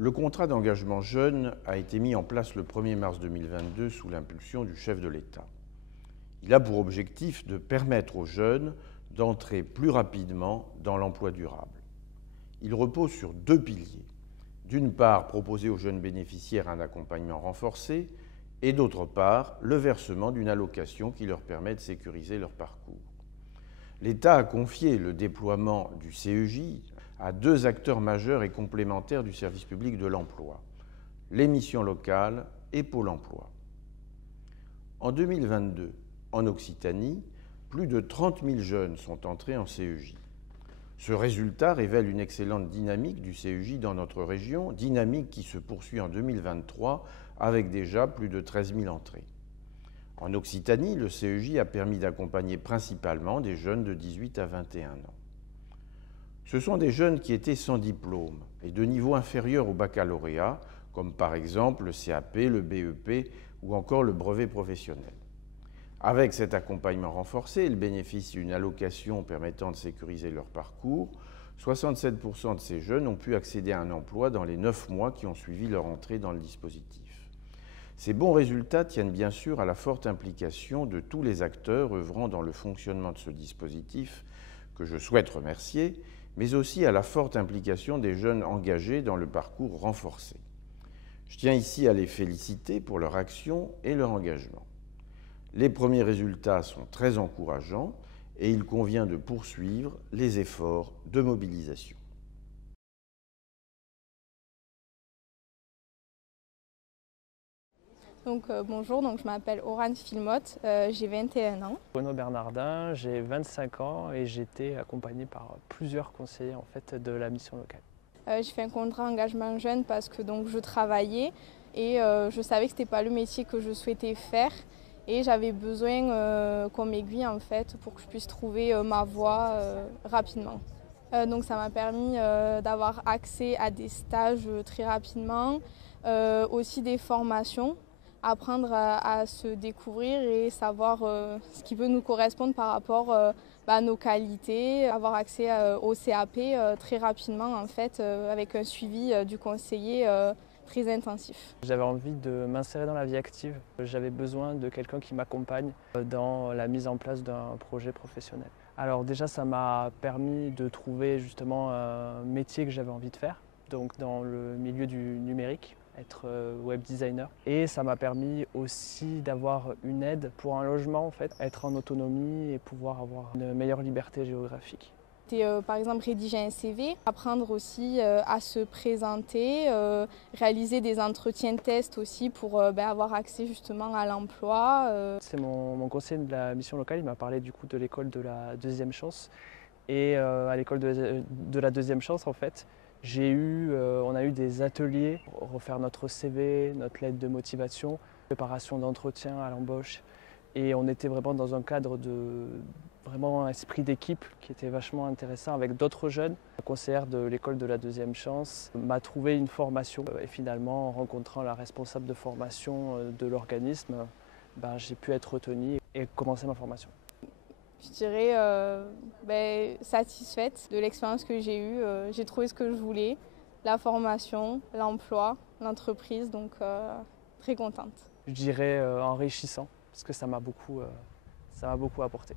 Le contrat d'engagement jeune a été mis en place le 1er mars 2022 sous l'impulsion du chef de l'État. Il a pour objectif de permettre aux jeunes d'entrer plus rapidement dans l'emploi durable. Il repose sur deux piliers. D'une part, proposer aux jeunes bénéficiaires un accompagnement renforcé et d'autre part, le versement d'une allocation qui leur permet de sécuriser leur parcours. L'État a confié le déploiement du CEJ à deux acteurs majeurs et complémentaires du service public de l'emploi, les missions locales et Pôle emploi. En 2022, en Occitanie, plus de 30 000 jeunes sont entrés en CEJ. Ce résultat révèle une excellente dynamique du CEJ dans notre région, dynamique qui se poursuit en 2023 avec déjà plus de 13 000 entrées. En Occitanie, le CEJ a permis d'accompagner principalement des jeunes de 18 à 21 ans. Ce sont des jeunes qui étaient sans diplôme et de niveau inférieur au baccalauréat, comme par exemple le CAP, le BEP ou encore le brevet professionnel. Avec cet accompagnement renforcé et le bénéfice d'une allocation permettant de sécuriser leur parcours, 67% de ces jeunes ont pu accéder à un emploi dans les 9 mois qui ont suivi leur entrée dans le dispositif. Ces bons résultats tiennent bien sûr à la forte implication de tous les acteurs œuvrant dans le fonctionnement de ce dispositif, que je souhaite remercier, mais aussi à la forte implication des jeunes engagés dans le parcours renforcé. Je tiens ici à les féliciter pour leur action et leur engagement. Les premiers résultats sont très encourageants et il convient de poursuivre les efforts de mobilisation. Bonjour, je m'appelle Orane Filmotte, j'ai 21 ans. Renaud Bernardin, j'ai 25 ans et j'ai été accompagné par plusieurs conseillers de la mission locale. J'ai fait un contrat engagement jeune parce que je travaillais et je savais que ce n'était pas le métier que je souhaitais faire et j'avais besoin qu'on m'aiguille pour que je puisse trouver ma voie rapidement. Ça m'a permis d'avoir accès à des stages très rapidement, aussi des formations, apprendre à se découvrir et savoir ce qui peut nous correspondre par rapport à nos qualités, avoir accès au CAP très rapidement avec un suivi du conseiller très intensif. J'avais envie de m'insérer dans la vie active. J'avais besoin de quelqu'un qui m'accompagne dans la mise en place d'un projet professionnel. Alors déjà, ça m'a permis de trouver justement un métier que j'avais envie de faire, donc dans le milieu du numérique, être web designer. Et ça m'a permis aussi d'avoir une aide pour un logement, être en autonomie et pouvoir avoir une meilleure liberté géographique. Par exemple rédiger un CV, apprendre aussi à se présenter, réaliser des entretiens de test aussi pour avoir accès justement à l'emploi. C'est mon conseiller de la mission locale, il m'a parlé du coup de l'école de la deuxième chance. Et à l'école de la deuxième chance, on a eu des ateliers pour refaire notre CV, notre lettre de motivation, préparation d'entretien à l'embauche. Et on était vraiment dans un cadre vraiment un esprit d'équipe qui était vachement intéressant avec d'autres jeunes. La conseillère de l'école de la deuxième chance m'a trouvé une formation et finalement en rencontrant la responsable de formation de l'organisme, j'ai pu être retenu et commencer ma formation. Je dirais satisfaite de l'expérience que j'ai eue. J'ai trouvé ce que je voulais, la formation, l'emploi, l'entreprise, très contente. Je dirais enrichissant parce que ça m'a beaucoup apporté.